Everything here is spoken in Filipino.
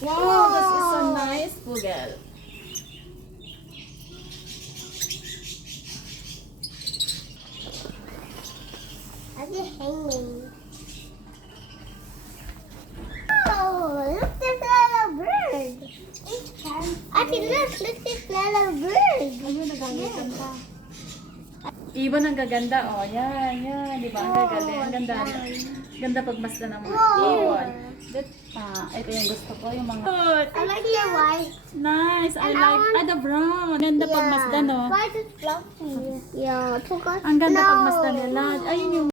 Wow, this is a nice poodle. Are they hanging? Oh, look, this little bird. Ate, look this little bird. Ayun, nagagalitan pa. Ibon ang gaganda, oh. Yan, yan. Di ba? Ang gagaling. Ang ganda. Ganda pagmasdan ng mga ibon. Ito yung gusto ko, yung mga... I like your white. Nice. I like... the brown. Ganda pagmasdan, oh. White is fluffy. Yeah, Ang ganda pagmasdan nila. Ayun yung...